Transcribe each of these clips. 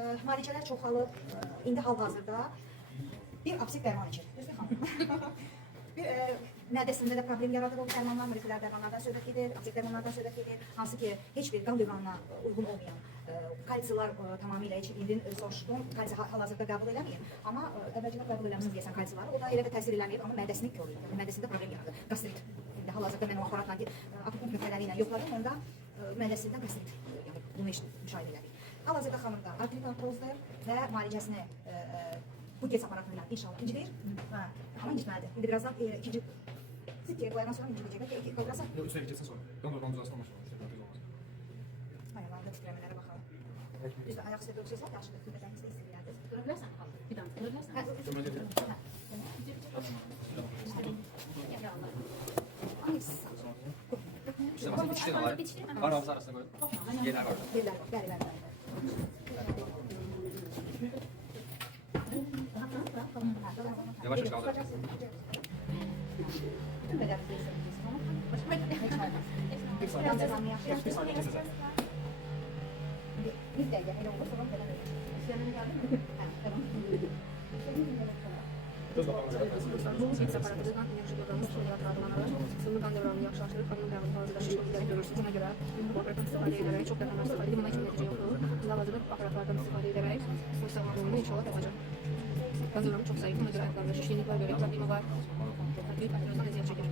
Müalicələr çoxalıb, indi hal-hazırda bir apsik dərman içir. Düzdür xanım? Bir mədəsində də problem yaradır o dərmanlar, molekülər dərmanlardan söhbət gedir, apsik dərmanlardan söhbət gedir. Hansı ki, heç bir qan dövranına uyğun olmayan kalsiylar tamamilə içib, indi soruşdum, kalsiy hal-hazırda qəbul eləməyib. Amma əvvəlcədə qəbul eləmişsiniz deyəsən kalsiyları, o da elə də təsir eləməyib, amma mədəsini koruyur. Yəni mədəsində problem yaradır. Qastrit. İndi hal-hazırda mən o aparatla akupunktur nöqtələri ilə yoxladım, onda mədəsində qastrit. Yəni bunu müşahidə elədik. Hal-hazırda xanımda artrit artrozdur və müalicəsini bu gec aparatıyla inşallah incidir. Ama incitməlidir. İndi birazdan ikinci sitkiyə qoyandan sonra inciləcək. Qalqırasa? Yox, üstəlik keçsin sonra. Qan dövranı düzəlsin ama sonra. Ayaqlarda titrəmələrə baxalım. Biz də ayaq üstə döksəsək, yaxşıdır. Bədənimizdə istəyirlərdir. Dura bilərsən? Bir dənə dura bilərsən? Kömək edir. Hangisi? İşte mesela 3 tane alayım. Aramız arasına koyun. Yerler var. Yerlər var. Bəli, bəli. Yavaş yavaş kaldır. Bütün bədənimizdə istəyirlərdir. Bir dəqiqə, elə olur, sonra belə verir. İstəyənəni gəldin mi? Hə, tamam. Göz kapağını Bu seks aparatı qan yaxşı dövranı sürət adlanır. Sınır qan dövranını yaxşılaşdırır. Qanın qəbul hazırda şişmələri görürsünüz. Buna görə bu aparatdan istifadə edərək çox rəqəmlər istifadə edib. Buna heç nəticə yoxdur. Hal-hazırda bu aparatlardan istifadə edərək bu sağlamlığını inşallah tapacaq. Qan dövranı çox zəif. Buna görə ayaqlarda şişkinlik var, börək problemi var. Böyük patrozdan əziyyət çəkir.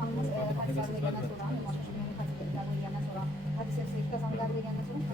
Xanımız kalsiyarlı eləyəndən sonra, mümaşaşının xəstəliklərini eləyəndən sonra, hadisə kazanı qəbul eləyəndən sonra